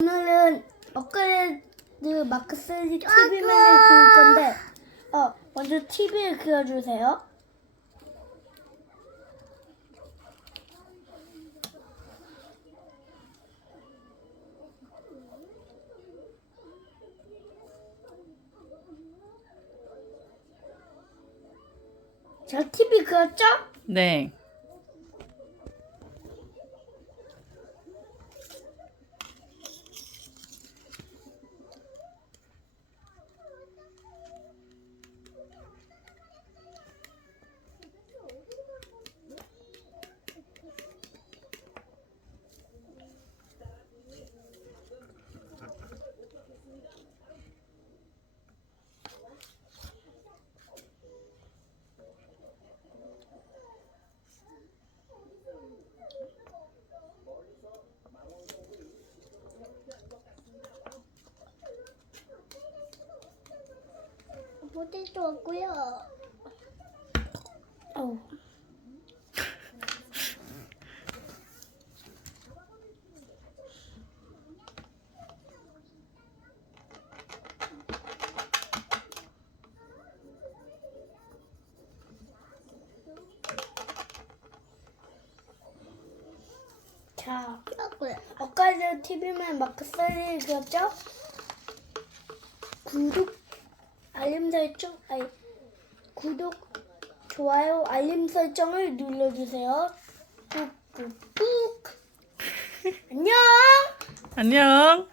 오늘은 업그레이드 마크 3 TV맨을 그릴 건데 어 먼저 TV를 그려주세요. 자, TV 그렸죠? 네. 모델도 왔고요. 어. 자, 엇갈려 TV맨 마크 3 그렸죠? 구독 알림 설정 아니 구독 좋아요 알림 설정을 눌러주세요. 꾹꾹꾹 안녕. 안녕.